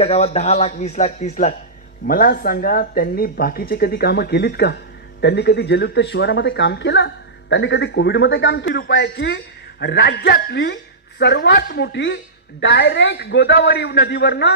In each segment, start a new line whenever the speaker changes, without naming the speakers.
गावात दहा लाख वीस लाख तीस लाख. मला सांगा त्यांनी बाकीचे कधी कामं केलीत का? त्यांनी कधी जलयुक्त शिवारामध्ये काम केलं? त्यांनी कधी कोविडमध्ये काम केली? रुपयाची राज्यातली सर्वात मोठी डायरेक्ट गोदावरी नदीवरनं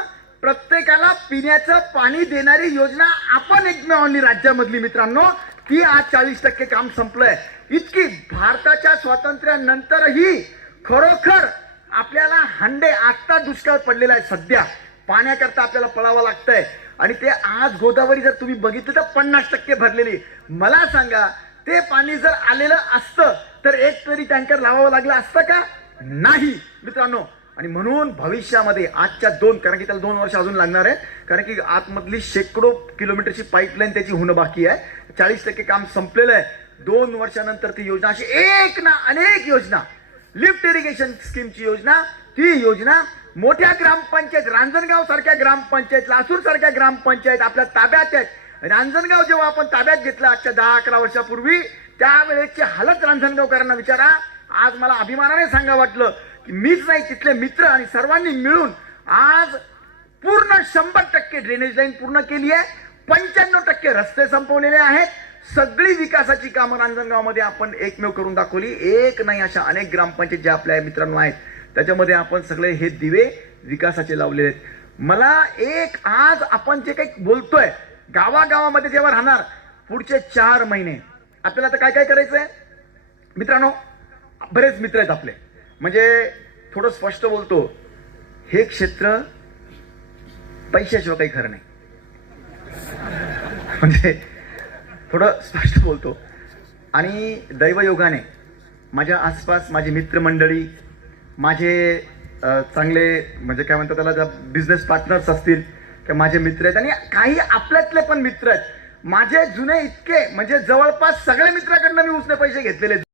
प्रत्येकाला पिण्याचं पाणी देणारी योजना आपण एकमेव आणली राज्यामधली मित्रांनो. ती आज चाळीस टक्के काम संपलंय. इतकी भारताच्या स्वातंत्र्यानंतरही खरोखर आपल्याला हंडे आत्ता दुष्काळ पडलेला आहे सध्या. पाण्याकरता आपल्याला पळावं लागतंय. आणि ते आज गोदावरी जर तुम्ही बघितलं तर पन्नास टक्के भरलेली. मला सांगा ते पाणी जर आलेलं असतं तर एक तरी टँकर लावावं लागलं असतं का? नाही मित्रांनो. आणि म्हणून भविष्यामध्ये आजच्या दोन कारण की त्याला दोन वर्ष अजून लागणार आहे कारण की आतमधली शेकडो किलोमीटरची पाईपलाईन त्याची होणं बाकी आहे. चाळीस टक्के काम संपलेलं आहे. दोन वर्षानंतर ती योजना अशी एक ना अनेक योजना लिफ्ट इरिगेशन स्कीमची योजना ती योजना मोठ्या ग्रामपंचायत रांजणगाव सारख्या ग्रामपंचायत लासूर सारख्या ग्रामपंचायत आपल्या ताब्यात आहेत. रांजणगाव जेव्हा आपण ताब्यात घेतलं आजच्या दहा अकरा वर्षापूर्वी त्यावेळेची हालत रांजणगावकरांना विचारा. आज मला अभिमानाने सांगा वाटलं की मीच नाही तिथले मित्र आणि सर्वांनी मिळून आज पूर्ण शंभर टक्के ड्रेनेज लाईन पूर्ण केली आहे. पंच्याण्णव टक्के रस्ते संपवलेले आहेत. सगळी विकासाची कामं रांजणगावमध्ये आपण एकमेव करून दाखवली. एक नाही अशा अनेक ग्रामपंचायत ज्या आपल्या मित्रांनो आहेत त्याच्यामध्ये आपण सगळे हे दिवे विकासाचे लावलेले आहेत. मला एक आज आपण जे काही बोलतोय गावागावामध्ये जेव्हा राहणार पुढचे चार महिने आपल्याला आता काय काय करायचंय? मित्रांनो बरेच मित्र आहेत आपले. म्हणजे थोडं स्पष्ट बोलतो हे क्षेत्र पैशाशिवाय काही खरं नाही. म्हणजे थोडं स्पष्ट बोलतो आणि दैवयोगाने माझ्या आसपास माझी मित्रमंडळी माझे चांगले म्हणजे काय म्हणतात त्याला बिझनेस पार्टनर्स असतील किंवा माझे मित्र आहेत आणि काही आपल्यातले पण मित्र आहेत माझे जुने इतके म्हणजे जवळपास सगळ्या मित्राकडनं मी उसने पैसे घेतलेले आहेत.